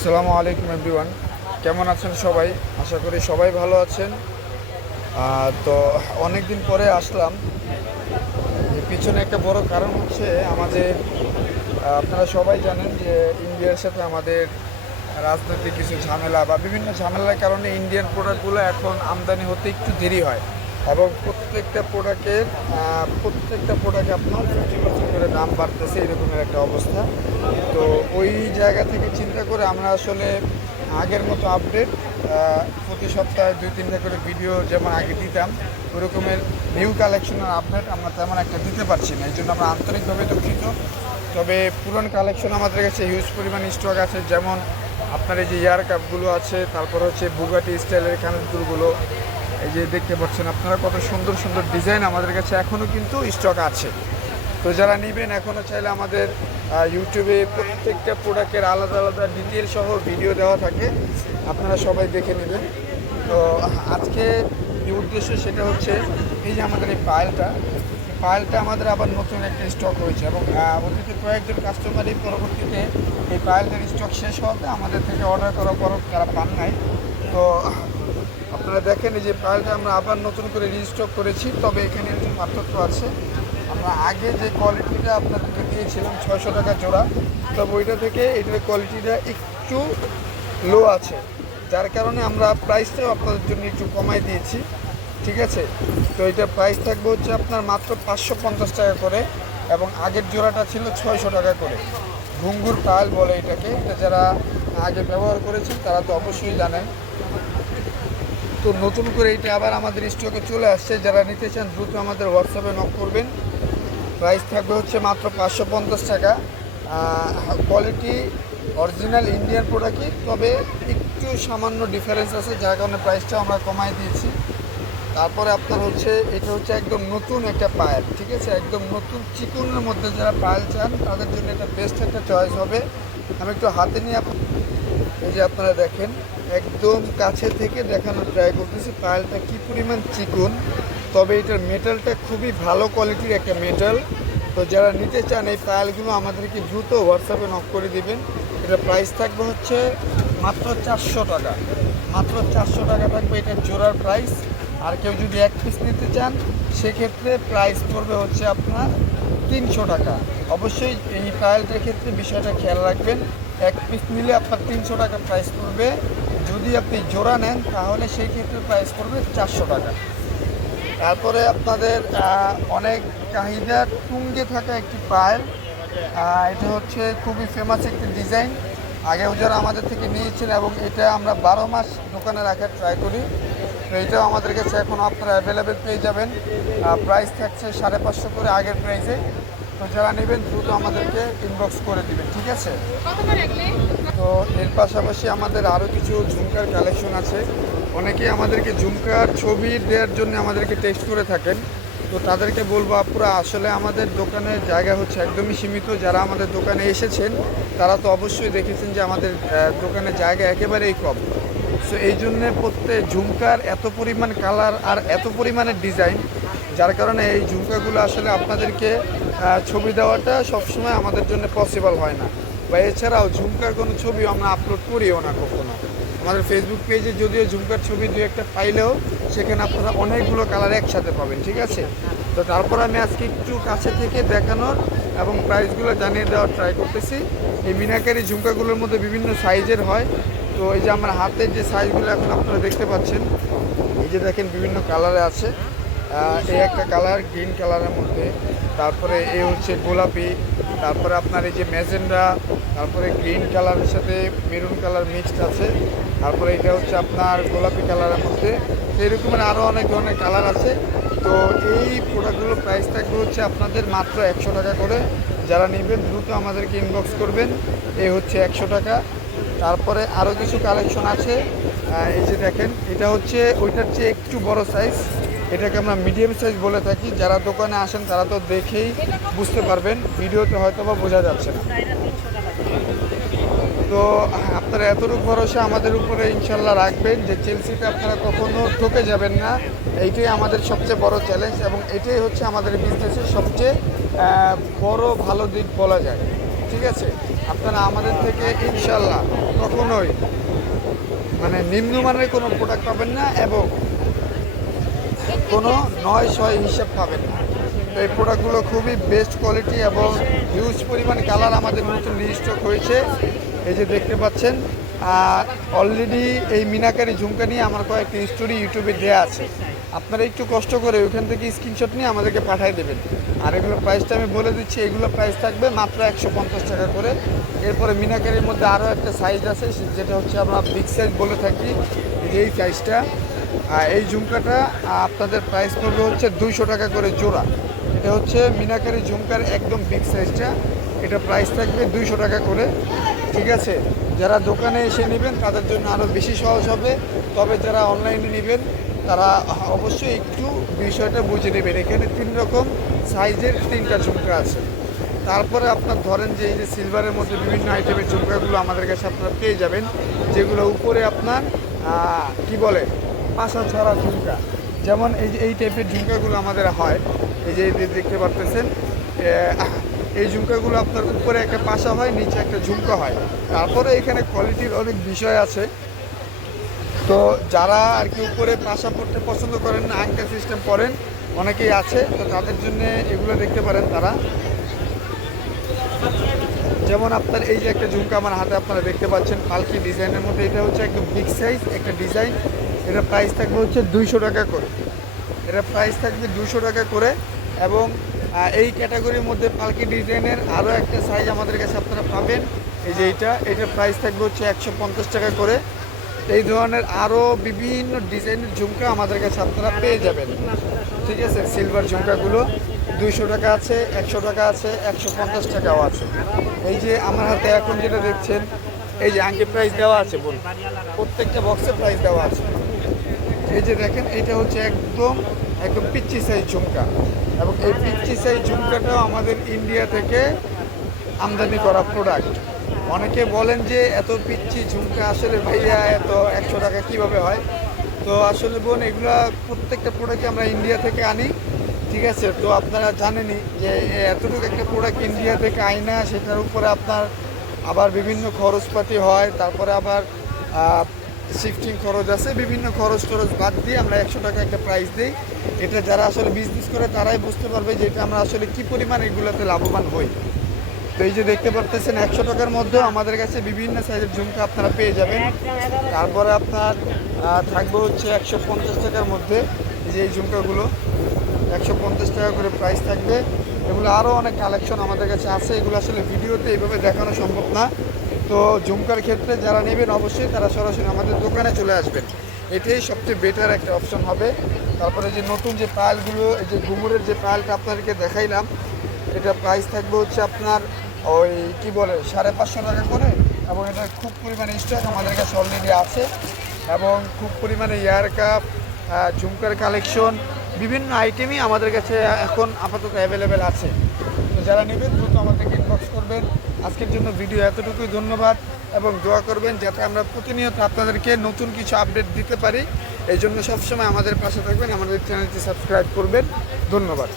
আসসালামু আলাইকুম এভরিওয়ান। কেমন আছেন সবাই? আশা করি সবাই ভালো আছেন। তো অনেক দিন পরে আসলাম। পিছনে একটা বড় কারণ হচ্ছে আমাদের আপনারা সবাই জানেন যে ইন্ডিয়ার সাথে আমাদের রাজনৈতিক কিছু ঝামেলা বা বিভিন্ন ঝামেলার কারণে ইন্ডিয়ান প্রোডাক্টগুলো এখন আমদানি হতে একটু দেরি হয়। এবং প্রত্যেকটা প্রোডাক্টের প্রত্যেকটা প্রোডাক্টে আপনার ফিফটি পার্সেন্ট করে দাম বাড়তেছে এরকমের একটা অবস্থা। তো ওই জায়গা থেকে চিন্তা করে আমরা আসলে আগের মতো আপডেট প্রতি সপ্তাহে দুই তিনটা করে ভিডিও যেমন আগে দিতাম ওই রকমের নিউ কালেকশনের আপডেট আমরা তেমন একটা দিতে পারছি না। এই জন্য আমরা আন্তরিকভাবে দুঃখিত। তবে পুরন কালেকশন আমাদের কাছে হিউজ পরিমাণ স্টক আছে, যেমন আপনার এই যে ইয়ার কাপগুলো আছে, তারপর হচ্ছে বুগাটি স্টাইলের কানেরগুলো এই যে দেখতে পাচ্ছেন আপনারা কত সুন্দর সুন্দর ডিজাইন আমাদের কাছে এখনও কিন্তু স্টক আছে। তো যারা নেবেন এখনও চাইলে আমাদের ইউটিউবে প্রত্যেকটা প্রোডাক্টের আলাদা আলাদা ডিটেল সহ ভিডিও দেওয়া থাকে। আপনারা সবাই দেখে নেবেন। তো আজকে যে উদ্দেশ্য সেটা হচ্ছে, এই যে আমাদের এই পায়েলটা পায়েলটা আমাদের আবার নতুন একটা স্টক হয়েছে এবং অতীতে কয়েকজন কাস্টমারই পরবর্তীতে এই পায়েলটার স্টক শেষ হওয়াতে আমাদের থেকে অর্ডার করার পরও তারা পান নাই। তো আপনারা দেখেন, এই যে পায়েলটা আমরা আবার নতুন করে রিস্টক করেছি, তবে এখানে একটু পার্থক্য আছে। আমরা আগে যে কোয়ালিটিটা আপনাদেরকে দিয়েছিলাম, ছয়শো টাকা জোড়া, তবে ওইটা থেকে এটার কোয়ালিটিটা একটু লো আছে। যার কারণে আমরা প্রাইসটাও আপনাদের জন্য একটু কমাই দিয়েছি, ঠিক আছে? তো এটা প্রাইস থাকবে হচ্ছে আপনার মাত্র পাঁচশো পঞ্চাশ টাকা করে, এবং আগের জোড়াটা ছিল ছয়শো টাকা করে। ঘুঙ্গুর পাল বলে এটাকে, এটা যারা আগে ব্যবহার করেছেন, তারা তো অবশ্যই জানেন। তো নতুন করে এটা আবার আমাদের স্টকে চলে আসছে। যারা নিতে চান, দ্রুত আমাদের হোয়াটসঅ্যাপে নক করবেন। প্রাইস থাকবে হচ্ছে মাত্র পাঁচশো পঞ্চাশ টাকা। কোয়ালিটি অরিজিনাল ইন্ডিয়ান প্রোডাক্টই তবে একটু সামান্য ডিফারেন্স আছে, যার কারণে প্রাইসটা আমরা কমাই দিয়েছি। তারপরে আপনার হচ্ছে, এটা হচ্ছে একদম নতুন একটা পায়েল, ঠিক আছে? একদম নতুন চিকুনের মধ্যে যারা পায়েল চান, তাদের জন্য এটা বেস্ট একটা চয়েস হবে। আমি একটু হাতে নিয়ে এই যে আপনারা দেখেন, একদম কাছে থেকে দেখানোর ট্রাই করতেছি পায়েলটা কি পরিমাণ চিকুন, তবে এটার মেটালটা খুবই ভালো কোয়ালিটির একটা মেটাল। তো যারা নিতে চান এই পায়েলগুলো আমাদেরকে দ্রুত হোয়াটসঅ্যাপে নক করে দিবেন। এটা প্রাইস থাকবে হচ্ছে মাত্র চারশো টাকা। মাত্র চারশো টাকা থাকবে এটার জোড়ার প্রাইস আর কেউ যদি এক পিস নিতে চান, সেক্ষেত্রে প্রাইস পড়বে হচ্ছে আপনার তিনশো টাকা। অবশ্যই এই পায়েলটার ক্ষেত্রে বিষয়টা খেয়াল রাখবেন। এক পিস নিলে আপনার তিনশো টাকা প্রাইস পড়বে। যদি আপনি জোড়া নেন, তাহলে সেই ক্ষেত্রে প্রাইস পড়বে চারশো টাকা। তারপরে আপনাদের অনেক চাহিদা তুঙ্গে থাকা একটি পায়েল। এটা হচ্ছে খুবই ফেমাস একটি ডিজাইন আগেও যারা আমাদের থেকে নিয়েছেন এবং এটা আমরা বারো মাস দোকানে রাখার ট্রাই করি তো এটাও আমাদের কাছে এখন আপনারা অ্যাভেলেবেল পেয়ে যাবেন। প্রাইস থাকছে সাড়ে পাঁচশো করে আগের প্রাইসে তো যারা নেবেন, দ্রুত আমাদেরকে ইনবক্স করে দিবেন, ঠিক আছে? তো এর পাশাপাশি আমাদের আরও কিছু ঝুমকার কালেকশন আছে। অনেকেই আমাদেরকে ঝুমকার ছবি দেওয়ার জন্য আমাদেরকে টেস্ট করে থাকেন। তো তাদেরকে বলব আপুরা, আসলে আমাদের দোকানের জায়গা হচ্ছে একদমই সীমিত। যারা আমাদের দোকানে এসেছেন, তারা তো অবশ্যই দেখেছেন যে আমাদের দোকানের জায়গা একেবারেই কম। সো এই জন্যে প্রত্যেক ঝুমকার এত পরিমাণ কালার আর এত পরিমাণের ডিজাইন যার কারণে এই ঝুমকাগুলো আসলে আপনাদেরকে ছবি দেওয়াটা সবসময় আমাদের জন্য পসিবল হয় না। বা এছাড়াও ঝুমকার কোনো ছবি আমরা আপলোড করিও না কখনো। আমাদের ফেসবুক পেজে যদিও ঝুমকার ছবি দু একটা পাইলেও, সেখানে আপনারা অনেকগুলো কালার একসাথে পাবেন, ঠিক আছে? তো তারপর আমি আজকে একটু কাছে থেকে দেখানোর এবং প্রাইসগুলো জানিয়ে দেওয়ার ট্রাই করতেছি। এই মিনাকারি ঝুমকাগুলোর মধ্যে বিভিন্ন সাইজের হয়। তো এই যে আমার হাতের যে সাইজগুলো এখন আপনারা দেখতে পাচ্ছেন, এই যে দেখেন বিভিন্ন কালারে আছে। এই একটা কালার গ্রিন কালারের মধ্যে, তারপরে এই হচ্ছে গোলাপি, তারপরে আপনার এই যে ম্যাজেন্ডা, তারপরে গ্রিন কালারের সাথে মেরুন কালার মিক্সড আছে, তারপরে এটা হচ্ছে আপনার গোলাপি কালারের মধ্যে। এরকমের আরও অনেক ধরনের কালার আছে। তো এই প্রোডাক্টগুলোর প্রাইস থাকবে হচ্ছে আপনাদের মাত্র একশো টাকা করে। যারা নেবেন, দ্রুত আমাদেরকে ইনবক্স করবেন। এই হচ্ছে একশো টাকা। তারপরে আরও কিছু কালেকশন আছে। এই যে দেখেন, এটা হচ্ছে, ওইটার চেয়ে একটু বড় সাইজ এটাকে আমরা মিডিয়াম সাইজ বলে থাকি। যারা দোকানে আসেন, তারা তো দেখেই বুঝতে পারবেন। ভিডিওতে হয়তো বা বোঝা যাচ্ছে না। তো আপনারা এতটুকু ভরসা আমাদের উপরে ইনশাল্লাহ রাখবেন যে চেলসিতে আপনারা কখনো ঠকে যাবেন না। এইটাই আমাদের সবচেয়ে বড় চ্যালেঞ্জ এবং এটাই হচ্ছে আমাদের বিজনেসের সবচেয়ে বড় ভালো দিক বলা যায়। ঠিক আছে? আপনারা আমাদের থেকে ইনশাল্লাহ কখনোই মানে নিম্নমানের কোনো প্রোডাক্ট পাবেন না এবং কোনো নয় ছয় হিসাব পাবেন না। এই প্রোডাক্টগুলো খুবই বেস্ট কোয়ালিটি এবং হিউজ পরিমাণ কালার আমাদের নতুন রিস্টক হয়েছে এই যে দেখতে পাচ্ছেন আর অলরেডি এই মিনাকারি ঝুমকা নিয়ে আমার কয়েকটি স্টোরি ইউটিউবে দেওয়া আছে। আপনারা একটু কষ্ট করে ওইখান থেকে স্ক্রিনশট নিয়ে আমাদেরকে পাঠিয়ে দেবেন। আর এগুলোর প্রাইসটা আমি বলে দিচ্ছি, এগুলো প্রাইস থাকবে মাত্র একশো পঞ্চাশ টাকা করে। এরপরে মিনাকারির মধ্যে আরও একটা সাইজ আছে যেটা হচ্ছে আমরা বিগ সাইজ বলে থাকি, এই সাইজটা আর এই ঝুমকাটা আপনাদের প্রাইস পড়বে হচ্ছে দুইশো টাকা করে জোড়া। এটা হচ্ছে মিনাকারি ঝুমকার একদম বিগ সাইজটা এটা প্রাইস থাকবে দুইশো টাকা করে। ঠিক আছে? যারা দোকানে এসে নেবেন, তাদের জন্য আরও বেশি সহজ হবে। তবে যারা অনলাইনে নেবেন তারা অবশ্যই একটু বিষয়টা বুঝে নেবেন। এখানে তিন রকম সাইজের তিনটা ঝুমকা আছে। তারপরে আপনার ধরেন যে এই যে সিলভারের মধ্যে বিভিন্ন আইটেমের ঝুমকাগুলো আমাদের কাছে আপনারা পেয়ে যাবেন, যেগুলো উপরে আপনার কি বলে পাশা ছড়া ঝুমকা। যেমন এই যে এই টাইপের ঝুমকাগুলো আমাদের হয়, এই যে দেখতে পারতেছেন এই ঝুমকাগুলো আপনার উপরে একটা পাশা হয়, নিচে একটা ঝুমকা হয়। তারপরে এখানে কোয়ালিটির অনেক বিষয় আছে। তো যারা আর কি উপরে পাশা পড়তে পছন্দ করেন না, আঙ্কেল সিস্টেম পড়েন, অনেকেই আছে, তো তাদের জন্য এগুলো দেখতে পারেন তারা। যেমন আপনার এই যে একটা ঝুমকা আমার হাতে আপনারা দেখতে পাচ্ছেন, পালকি ডিজাইনের মধ্যে। এটা হচ্ছে একদম বিগ সাইজ একটা ডিজাইন এটা প্রাইস থাকবে হচ্ছে দুইশো টাকা করে। এটা প্রাইস থাকবে দুশো টাকা করে এবং এই ক্যাটাগরির মধ্যে পালকি ডিজাইনের আরও একটা সাইজ আমাদের কাছে আপনারা পাবেন। এই যে এইটা এটার প্রাইস থাকবে হচ্ছে একশো পঞ্চাশ টাকা করে। এই ধরনের আরও বিভিন্ন ডিজাইনের ঝুমকা আমাদের কাছে আপনারা পেয়ে যাবেন। ঠিক আছে? সিলভার ঝুমকাগুলো দুইশো টাকা আছে, একশো টাকা আছে, একশো পঞ্চাশ টাকাও আছে। এই যে আমার হাতে এখন যেটা দেখছেন, এই যে আঙ্কি প্রাইস দেওয়া আছে বলুন। প্রত্যেকটা বক্সে প্রাইস দেওয়া আছে। এই যে দেখেন, এটা হচ্ছে একদম একদম পিচ্ছি সাইজ ঝুমকা। এবং এই পিচ্ছি সাইজ ঝুমকাটাও আমাদের ইন্ডিয়া থেকে আমদানি করা প্রোডাক্ট অনেকে বলেন যে এত পিচ্ছি ঝুমকা আসলে ভাইয়া এত একশো টাকা কীভাবে হয়? তো আসলে বোন, এগুলা প্রত্যেকটা প্রোডাক্ট আমরা ইন্ডিয়া থেকে আনি, ঠিক আছে? তো আপনারা জানেনই যে এতটুকু একটা প্রোডাক্ট ইন্ডিয়া থেকে আই না সেটার উপরে আপনার আবার বিভিন্ন খরচপাতি হয়, তারপরে আবার শিফটিং খরচ আছে, বিভিন্ন খরচ টরচ বাদ দিয়ে আমরা একশো টাকা একটা প্রাইস দিই। এটা যারা আসলে বিজনেস করে, তারাই বুঝতে পারবে যে এটা আমরা আসলে কী পরিমাণ এগুলোতে লাভবান হই। তো এই যে দেখতে পারতেছেন, একশো টাকার মধ্যেও আমাদের কাছে বিভিন্ন সাইজের ঝুমকা আপনারা পেয়ে যাবেন। তারপরে আপনার থাকবে হচ্ছে একশো পঞ্চাশ টাকার মধ্যে যে এই ঝুমকাগুলো। একশো পঞ্চাশ টাকা করে প্রাইস থাকবে। এগুলো আরও অনেক কালেকশন আমাদের কাছে আছে। এগুলো আসলে ভিডিওতে এইভাবে দেখানো সম্ভব না। তো ঝুমকার ক্ষেত্রে যারা নেবেন অবশ্যই তারা সরাসরি আমাদের দোকানে চলে আসবেন। এটাই সবচেয়ে বেটার একটা অপশন হবে। তারপরে যে নতুন যে পায়ালগুলো এই যে ঘুমুরের যে পায়ালটা আপনাদেরকে দেখাইলাম, এটা প্রাইস থাকবে হচ্ছে আপনার ওই কি বলে, সাড়ে পাঁচশো টাকা করে, এবং এটা খুব পরিমাণে স্টক আমাদের কাছে অলরেডি আছে, এবং খুব পরিমাণে ইয়ার কাপ ঝুমকার কালেকশন বিভিন্ন আইটেমই আমাদের কাছে এখন আপাতত অ্যাভেলেবেল আছে। তো যারা নেবেন, দ্রুত আমাদেরকে ইনবক্স করবেন। আজকের জন্য ভিডিও এতটুকুই, ধন্যবাদ, এবং দোয়া করবেন যাতে আমরা প্রতিনিয়ত আপনাদেরকে নতুন কিছু আপডেট দিতে পারি। এই জন্য সবসময় আমাদের পাশে থাকবেন, আমাদের চ্যানেলটি সাবস্ক্রাইব করবেন। ধন্যবাদ।